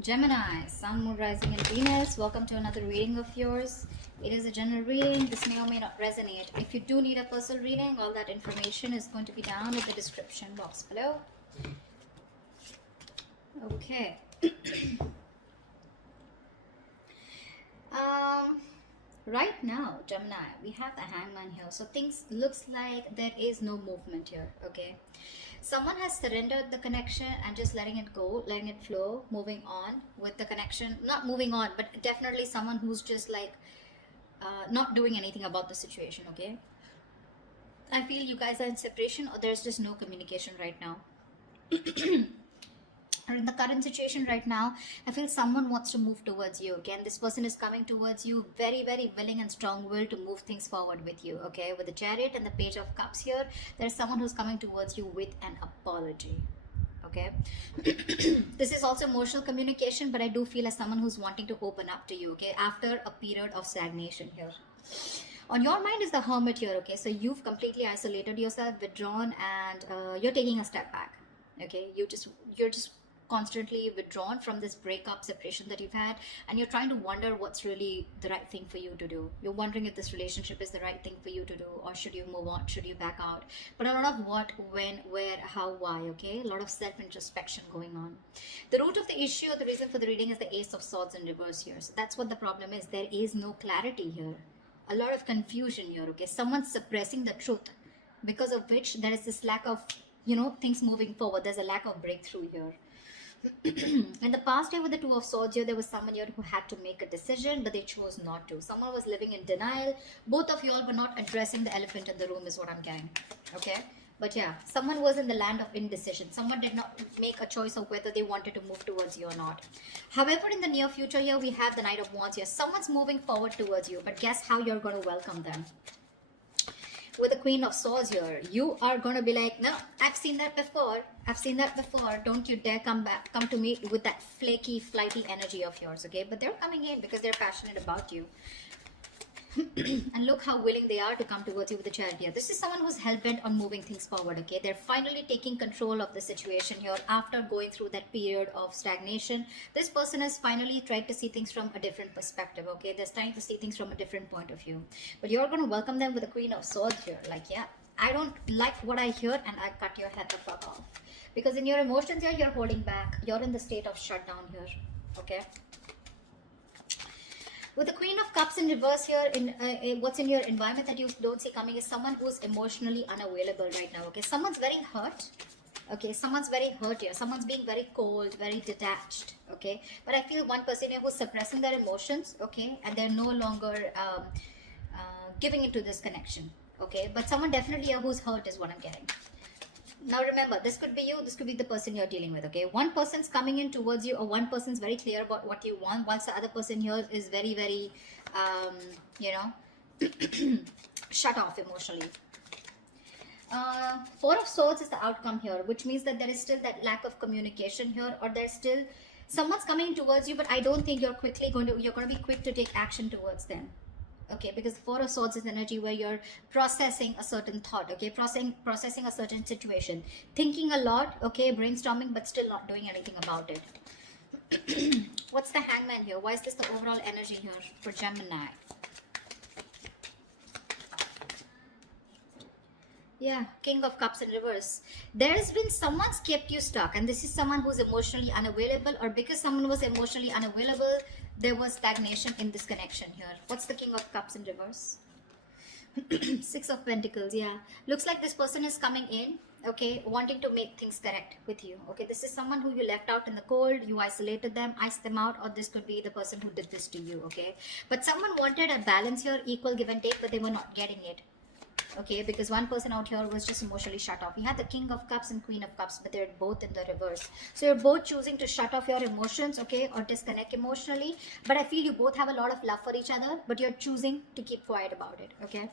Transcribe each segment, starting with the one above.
Gemini, Sun, Moon, Rising, and Venus. Welcome to another reading of yours. It is a general reading. This may or may not resonate. If you do need a personal reading, all that information is going to be down in the description box below. Okay. Right now, Gemini, we have the Hangman here. So things looks like there is no movement here. Okay. Someone has surrendered the connection and just letting it go, letting it flow, moving on with the connection. Not moving on, but definitely someone who's just like not doing anything about the situation. Okay. I feel you guys are in separation or there's just no communication right now. Or in the current situation right now, I feel someone wants to move towards you. Okay, and this person is coming towards you very, very willing and strong will to move things forward with you. Okay, with the Chariot and the Page of Cups here, there's someone who's coming towards you with an apology. Okay. This is also emotional communication, but I do feel as someone who's wanting to open up to you. Okay, after a period of stagnation here. On your mind is the Hermit here. Okay, so you've completely isolated yourself, withdrawn, and you're taking a step back. Okay, you're just constantly withdrawn from this breakup separation that you've had, and you're trying to wonder what's really the right thing for you to do. You're wondering if this relationship is the right thing for you to do, or should you move on, should you back out. But a lot of what, when, where, how, why. Okay, a lot of self-introspection going on. The root of the issue, the reason for the reading, is the Ace of Swords in reverse here. So that's what the problem is. There is no clarity here, a lot of confusion here. Okay, someone's suppressing the truth, because of which there is this lack of things moving forward. There's a lack of breakthrough here. In the past year with the Two of Swords here, there was someone here who had to make a decision, but they chose not to. Someone was living in denial. Both of you all were not addressing the elephant in the room is what I'm getting. Okay, but yeah, someone was in the land of indecision. Someone did not make a choice of whether they wanted to move towards you or not. However, in the near future here, we have the Knight of Wands here. Someone's moving forward towards you, but guess how you're going to welcome them? With the Queen of Swords here, you are going to be like, no, I've seen that before. I've seen that before. Don't you dare come to me with that flaky, flighty energy of yours, okay? But they're coming in because they're passionate about you. And look how willing they are to come towards you with the Chariot here. This is someone who's hell-bent on moving things forward, okay? They're finally taking control of the situation here after going through that period of stagnation. This person has finally tried to see things from a different perspective, okay? They're trying to see things from a different point of view. But you're going to welcome them with the Queen of Swords here. Like, yeah, I don't like what I hear and I cut your head the fuck off. Because in your emotions here, you're holding back. You're in the state of shutdown here, okay? With the Queen of Cups in reverse here, what's in your environment that you don't see coming is someone who's emotionally unavailable right now. Okay, someone's very hurt. Okay, someone's very hurt here. Someone's being very cold, very detached. Okay, but I feel one person here who's suppressing their emotions. Okay, and they're no longer giving into this connection. Okay, but someone definitely here who's hurt is what I'm getting. Now remember, this could be you, this could be the person you're dealing with, okay? One person's coming in towards you, or one person's very clear about what you want, whilst the other person here is very, very, shut off emotionally. Four of Swords is the outcome here, which means that there is still that lack of communication here, or there's still, someone's coming towards you, but I don't think you're going to be quick to take action towards them. Okay, because Four of Swords is energy where you're processing a certain thought, okay, processing a certain situation, thinking a lot, okay, brainstorming, but still not doing anything about it. What's the Hangman here? Why is this the overall energy here for Gemini? Yeah, King of Cups in reverse. There's been someone's kept you stuck, and this is someone who's emotionally unavailable, or because someone was emotionally unavailable, there was stagnation in this connection here. What's the King of Cups in reverse? Six of Pentacles, yeah. Looks like this person is coming in, okay, wanting to make things correct with you. Okay, this is someone who you left out in the cold, you isolated them, iced them out, or this could be the person who did this to you, okay? But someone wanted a balance here, equal give and take, but they were not getting it. Okay, because one person out here was just emotionally shut off. We had the King of Cups and Queen of Cups, but they're both in the reverse. So you're both choosing to shut off your emotions, okay, or disconnect emotionally. But I feel you both have a lot of love for each other, but you're choosing to keep quiet about it, okay?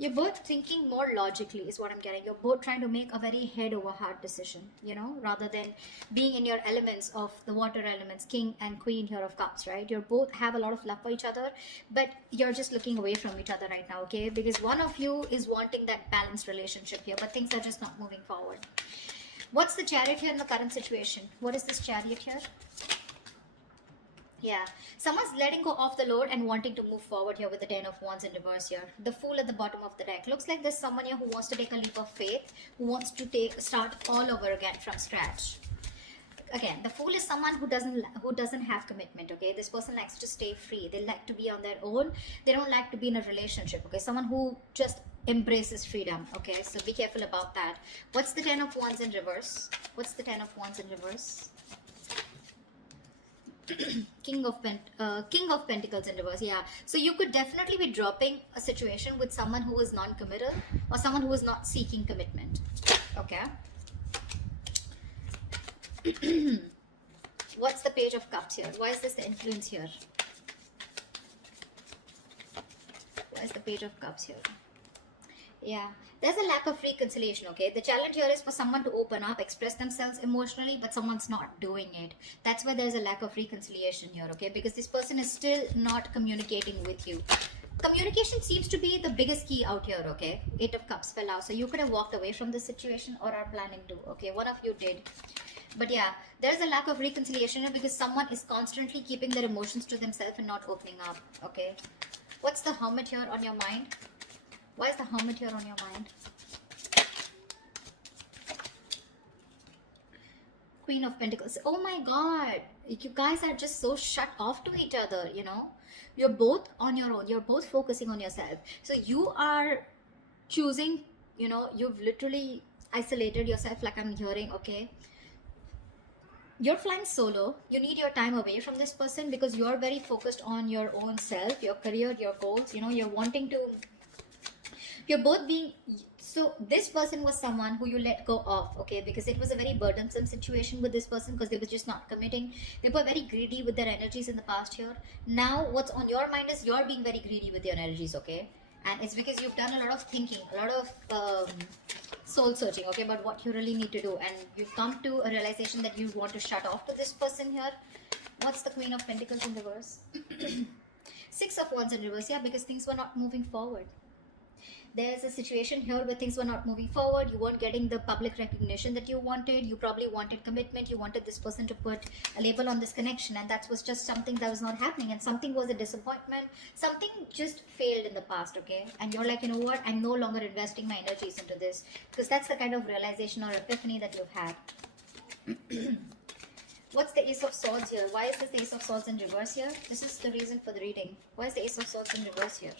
You're both thinking more logically is what I'm getting. You're both trying to make a very head over heart decision, rather than being in your elements of the water elements, King and Queen here of Cups, right? You both have a lot of love for each other, but you're just looking away from each other right now, okay? Because one of you is wanting that balanced relationship here, but things are just not moving forward. What's the chariot here in the current situation? What is this chariot here? Yeah, someone's letting go of the load and wanting to move forward here with the 10 of wands in reverse here. The fool at the bottom of the deck. Looks like there's someone here who wants to take a leap of faith, who wants to start all over again from scratch. Again, the fool is someone who doesn't have commitment. Okay, this person likes to stay free. They like to be on their own. They don't like to be in a relationship. Okay, someone who just embraces freedom. Okay, so be careful about that. What's the 10 of wands in reverse? What's the 10 of wands in reverse? King of Pentacles in reverse. Yeah, so you could definitely be dropping a situation with someone who is non-committal or someone who is not seeking commitment. Okay. What's the Page of Cups here? Why is this the influence here? Why is the Page of Cups here? Yeah, there's a lack of reconciliation. Okay, the challenge here is for someone to open up, express themselves emotionally, but someone's not doing it. That's why there's a lack of reconciliation here. Okay, because this person is still not communicating with you. Communication seems to be the biggest key out here. Okay, 8 of Cups fell out, so you could have walked away from this situation or are planning to. Okay, one of you did. But yeah, there's a lack of reconciliation here because someone is constantly keeping their emotions to themselves and not opening up. Okay, what's the Hermit here on your mind? Why is the Hermit here on your mind? Queen of Pentacles. Oh my God. You guys are just so shut off to each other, you know. You're both on your own. You're both focusing on yourself. So you are choosing, you know, you've literally isolated yourself like I'm hearing, okay. You're flying solo. You need your time away from this person because you're very focused on your own self, your career, your goals. You know, you're wanting to... You're both being... So this person was someone who you let go of, okay, because it was a very burdensome situation with this person because they were just not committing. They were very greedy with their energies in the past year. Now what's on your mind is you're being very greedy with your energies, okay, and it's because you've done a lot of thinking, a lot of soul searching, okay, about what you really need to do, and you've come to a realization that you want to shut off to this person here. What's the Queen of Pentacles in reverse? 6 of Wands in reverse. Yeah, because things were not moving forward. There's a situation here where things were not moving forward. You weren't getting the public recognition that you wanted. You probably wanted commitment. You wanted this person to put a label on this connection, and that was just something that was not happening, and something was a disappointment. Something just failed in the past, okay, and you're like, you know what, I'm no longer investing my energies into this, because that's the kind of realization or epiphany that you've had. What's the Ace of Swords here? Why is this the Ace of Swords in reverse here? This is the reason for the reading. Why is the Ace of Swords in reverse here?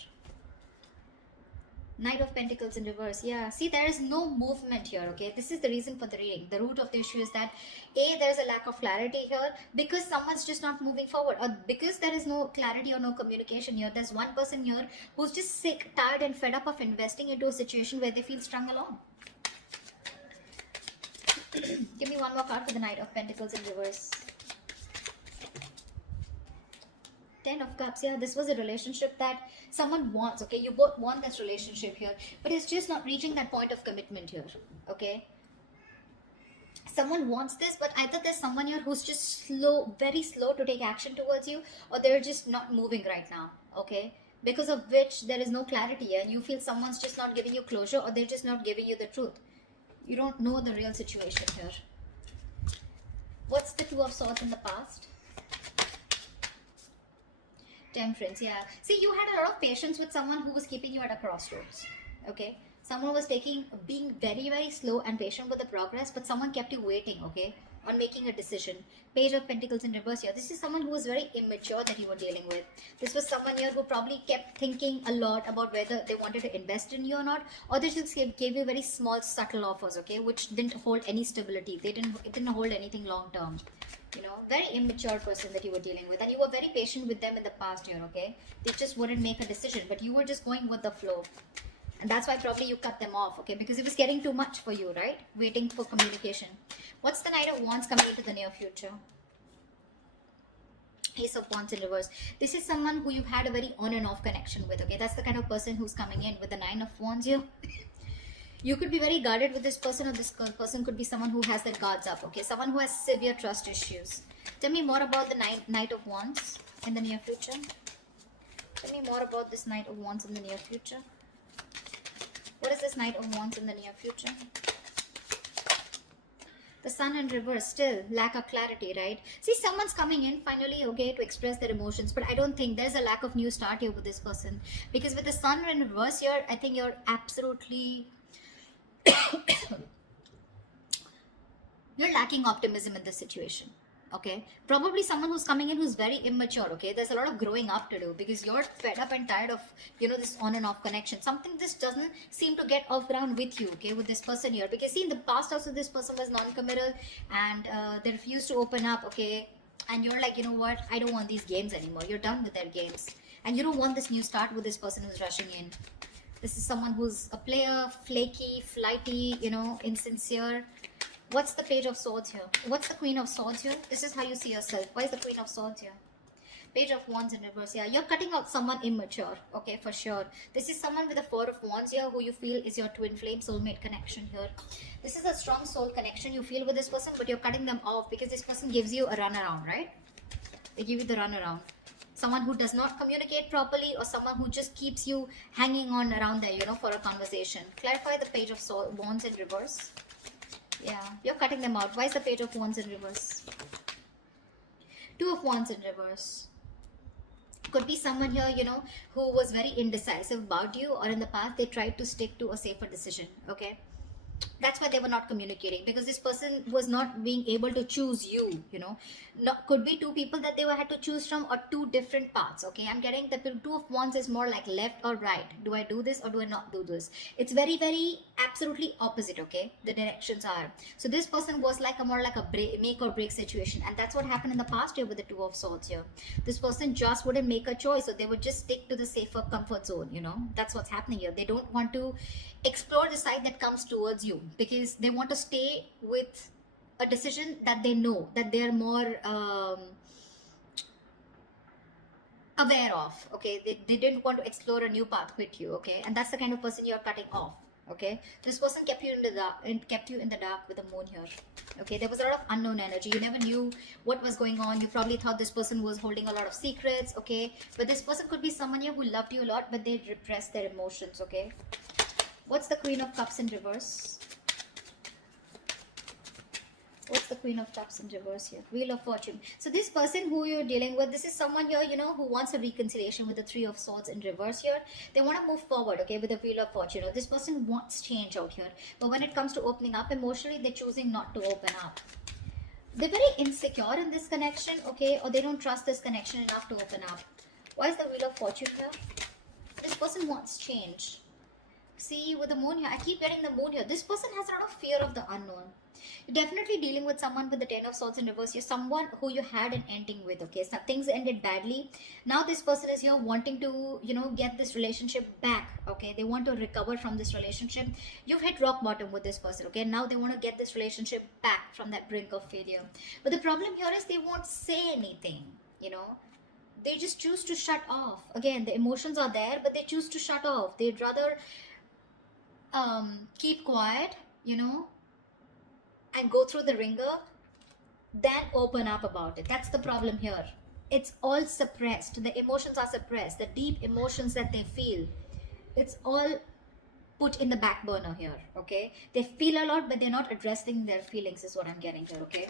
Knight of Pentacles in reverse. Yeah, see, there is no movement here, okay. This is the reason for the reading. The root of the issue is that there's a lack of clarity here because someone's just not moving forward, or because there is no clarity or no communication here. There's one person here who's just sick, tired and fed up of investing into a situation where they feel strung along. Give me one more card for the Knight of Pentacles in reverse. 10 of Cups. Yeah, this was a relationship that someone wants, okay. You both want this relationship here, but it's just not reaching that point of commitment here, okay. Someone wants this, but either there's someone here who's just slow, very slow to take action towards you, or they're just not moving right now, okay, because of which there is no clarity, and you feel someone's just not giving you closure, or they're just not giving you the truth. You don't know the real situation here. What's the Two of Swords in the past? Temperance. Yeah, see, you had a lot of patience with someone who was keeping you at a crossroads, okay. Someone was being very, very slow and patient with the progress, but someone kept you waiting, okay, on making a decision. Page of Pentacles in reverse here. This is someone who was very immature that you were dealing with. This was someone here who probably kept thinking a lot about whether they wanted to invest in you or not, or they just gave you very small, subtle offers, okay, which didn't hold any stability. It didn't hold anything long term. You know, very immature person that you were dealing with, and you were very patient with them in the past year, okay. They just wouldn't make a decision, but you were just going with the flow, and that's why probably you cut them off, okay, because it was getting too much for you, right? Waiting for communication. What's the Knight of Wands coming into the near future? Ace of Wands in reverse. This is someone who you've had a very on and off connection with, okay. That's the kind of person who's coming in with the 9 of Wands here. You could be very guarded with this person, or this person could be someone who has their guards up, okay. Someone who has severe trust issues. Tell me more about the Knight of Wands in the near future. Tell me more about this Knight of Wands in the near future. What is this Knight of Wands in the near future? Sun in reverse, still lack of clarity, right? See, someone's coming in finally, okay, to express their emotions, but I don't think there's a lack of new start here with this person, because with the Sun in reverse here, I think you're absolutely you're lacking optimism in this situation. Okay, probably someone who's coming in who's very immature. Okay, there's a lot of growing up to do, because you're fed up and tired of, you know, this on and off connection. Something just doesn't seem to get off ground with you, okay, with this person here, because see, in the past also this person was non-committal, and they refused to open up. Okay, and you're like, you know what, I don't want these games anymore. You're done with their games, and you don't want this new start with this person who's rushing in. This is someone who's a player, flaky, flighty, you know, insincere. What's the Page of Swords here? What's the Queen of Swords here? This is how you see yourself. Why is the Queen of Swords here? Page of Wands in reverse. Yeah, you're cutting out someone immature. Okay, for sure. This is someone with the Four of Wands here who you feel is your twin flame soulmate connection here. This is a strong soul connection you feel with this person, but you're cutting them off because this person gives you a runaround, right? They give you the runaround. Someone who does not communicate properly, or someone who just keeps you hanging on around there, you know, for a conversation. Clarify the Page of Wands in reverse. Yeah, you're cutting them out. Why is the Page of Wands in reverse? Two of Wands in reverse. Could be someone here, you know, who was very indecisive about you, or in the past they tried to stick to a safer decision. Okay, that's why they were not communicating, because this person was not being able to choose you, you know. Could be two people that they had to choose from, or two different paths. Okay, I'm getting the Two of Wands is more like left or right. Do I do this or do I not do this? It's very, very absolutely opposite. Okay, the directions are. So this person was like a more like a make or break situation, and that's what happened in the past year with the Two of Swords here. This person just wouldn't make a choice, so they would just stick to the safer comfort zone, you know. That's what's happening here. They don't want to explore the side that comes towards you, because they want to stay with a decision that they know, that they're more aware of. Okay, they didn't want to explore a new path with you. Okay, and that's the kind of person you're cutting off. Okay, this person kept you in the dark, and kept you in the dark with the moon here. Okay, there was a lot of unknown energy. You never knew what was going on. You probably thought this person was holding a lot of secrets. Okay, but this person could be someone here who loved you a lot, but they repressed their emotions. Okay, what's the Queen of Cups in reverse? What's the Queen of Cups in reverse here? Wheel of Fortune. So this person who you're dealing with, this is someone here, you know, who wants a reconciliation with the Three of Swords in reverse here. They want to move forward, okay, with the Wheel of Fortune. This person wants change out here. But when it comes to opening up emotionally, they're choosing not to open up. They're very insecure in this connection, okay, or they don't trust this connection enough to open up. Why is the Wheel of Fortune here? This person wants change. See, with the moon here, I keep getting the moon here. This person has a lot of fear of the unknown. You're definitely dealing with someone with the Ten of Swords in reverse. You're someone who you had an ending with, okay? So things ended badly. Now this person is here wanting to, you know, get this relationship back, okay? They want to recover from this relationship. You've hit rock bottom with this person, okay? Now they want to get this relationship back from that brink of failure. But the problem here is they won't say anything, you know? They just choose to shut off. Again, the emotions are there, but they choose to shut off. They'd rather keep quiet, you know, and go through the ringer than open up about it. That's the problem here. It's all suppressed. The emotions are suppressed. The deep emotions that they feel, it's all put in the back burner here, okay? They feel a lot, but they're not addressing their feelings, is what I'm getting here, okay?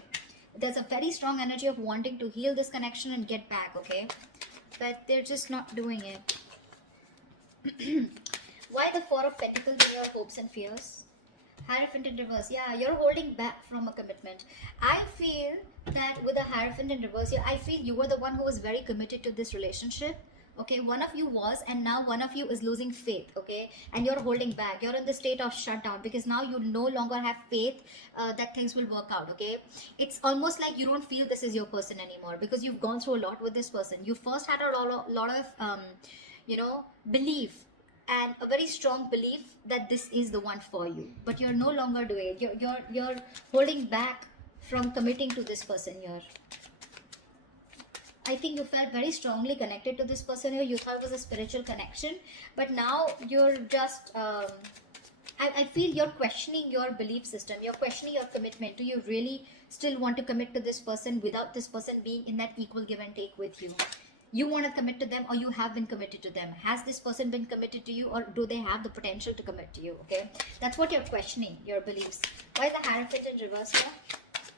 There's a very strong energy of wanting to heal this connection and get back, okay? But they're just not doing it. Why the Four of Pentacles in your hopes and fears? Hierophant in reverse. Yeah, you're holding back from a commitment. I feel that with the Hierophant in reverse here, I feel you were the one who was very committed to this relationship. Okay, one of you was, and now one of you is losing faith, okay? And you're holding back. You're in the state of shutdown because now you no longer have faith that things will work out, okay? It's almost like you don't feel this is your person anymore because you've gone through a lot with this person. You first had a lot of, you know, belief and a very strong belief that this is the one for you, but you're no longer doing it. You're holding back from committing to this person here. I think you felt very strongly connected to this person here. You thought it was a spiritual connection, but now you're just I feel you're questioning your belief system. You're questioning your commitment. Do you really still want to commit to this person without this person being in that equal give and take with you? You want to commit to them, or you have been committed to them? Has this person been committed to you, or do they have the potential to commit to you? Okay, that's what you're questioning, your beliefs. Why is the Hierophant in reverse here?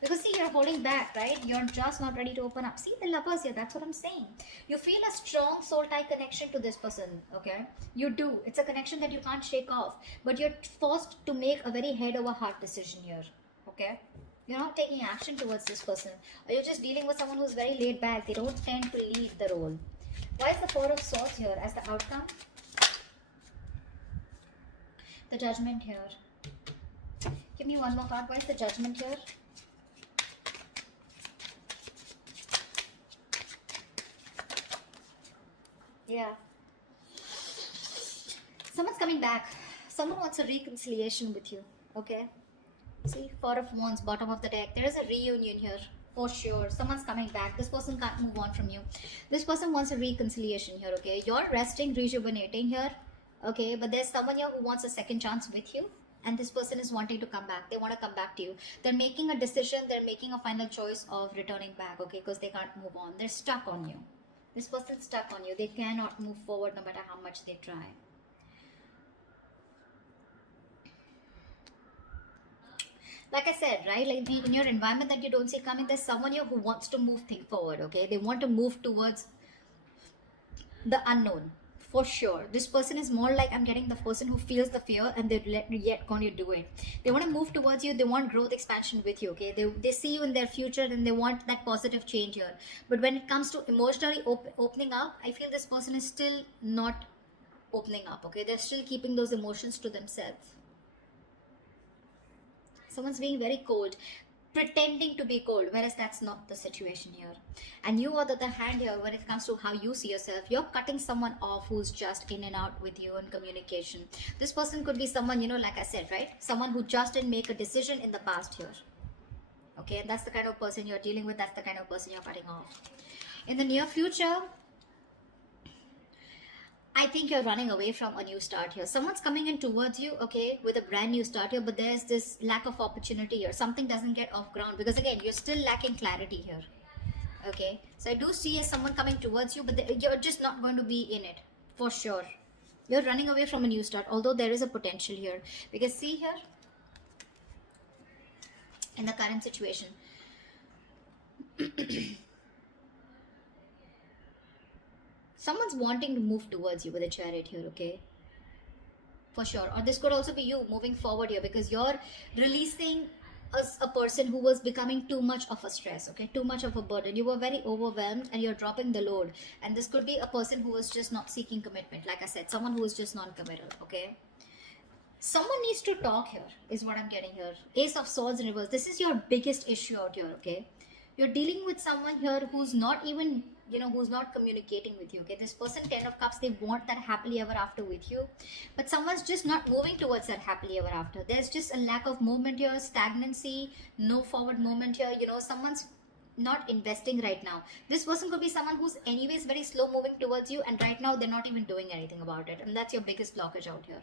Because see, you're holding back, right? You're just not ready to open up. See the lovers here, that's what I'm saying. You feel a strong soul tie connection to this person, okay? You do. It's a connection that you can't shake off. But you're forced to make a very head over heart decision here, okay? You're not taking action towards this person. Or you're just dealing with someone who's very laid back. They don't tend to lead the role. Why is the Four of Swords here as the outcome? The Judgment here. Give me one more card. Why is the Judgment here? Yeah. Someone's coming back. Someone wants a reconciliation with you. Okay. See, Four of Wands, bottom of the deck. There is a reunion here. For sure. Someone's coming back. This person can't move on from you. This person wants a reconciliation here. Okay. You're resting, rejuvenating here. Okay. But there's someone here who wants a second chance with you. And this person is wanting to come back. They want to come back to you. They're making a decision. They're making a final choice of returning back. Okay. Because they can't move on. They're stuck on you. This person's stuck on you. They cannot move forward no matter how much they try. Like I said, right? Like in your environment that you don't see coming, there's someone here who wants to move things forward, okay? They want to move towards the unknown. For sure. This person is more like, I'm getting the person who feels the fear and they're yet going to do it. They want to move towards you. They want growth expansion with you, okay? They see you in their future and they want that positive change here. But when it comes to emotionally opening up, I feel this person is still not opening up, okay? They're still keeping those emotions to themselves. Someone's being very cold, pretending to be cold, whereas that's not the situation here. And you, on the other hand here, when it comes to how you see yourself, you're cutting someone off who's just in and out with you in communication. This person could be someone, you know, like I said, right? Someone who just didn't make a decision in the past here. Okay, and that's the kind of person you're dealing with. That's the kind of person you're cutting off. In the near future, I think you're running away from a new start here. Someone's coming in towards you, okay, with a brand new start here, but there's this lack of opportunity here. Something doesn't get off ground because, again, you're still lacking clarity here. Okay, so I do see someone coming towards you, but you're just not going to be in it for sure. You're running away from a new start, although there is a potential here. Because see here, in the current situation, someone's wanting to move towards you with a Chariot here, okay? For sure. Or this could also be you moving forward here because you're releasing a person who was becoming too much of a stress, okay? Too much of a burden. You were very overwhelmed and you're dropping the load. And this could be a person who was just not seeking commitment. Like I said, someone who is just non-committal, okay? Someone needs to talk here, is what I'm getting here. Ace of Swords in reverse. This is your biggest issue out here, okay? You're dealing with someone here who's not even, you know, who's not communicating with you, okay? This person, 10 of Cups, they want that happily ever after with you, but someone's just not moving towards that happily ever after. There's just a lack of movement here, stagnancy, no forward movement here. You know, someone's not investing right now. This person could be someone who's anyways very slow moving towards you, and right now they're not even doing anything about it, and that's your biggest blockage out here.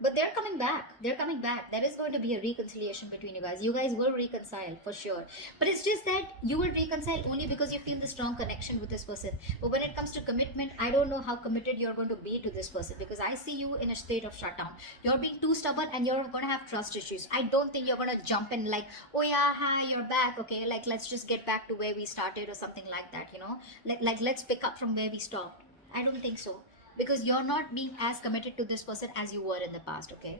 But they're coming back. They're coming back. There is going to be a reconciliation between you guys. You guys will reconcile for sure. But it's just that you will reconcile only because you feel the strong connection with this person. But when it comes to commitment, I don't know how committed you're going to be to this person because I see you in a state of shutdown. You're being too stubborn and you're going to have trust issues. I don't think you're going to jump in like, oh yeah, hi, you're back. Okay, like let's just get back to where we started or something like that, you know. Like let's pick up from where we stopped. I don't think so. Because you're not being as committed to this person as you were in the past, okay?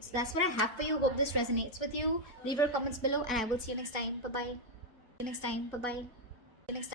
So that's what I have for you. Hope this resonates with you. Leave your comments below and I will see you next time. Bye-bye. See you next time. Bye-bye. See you next time.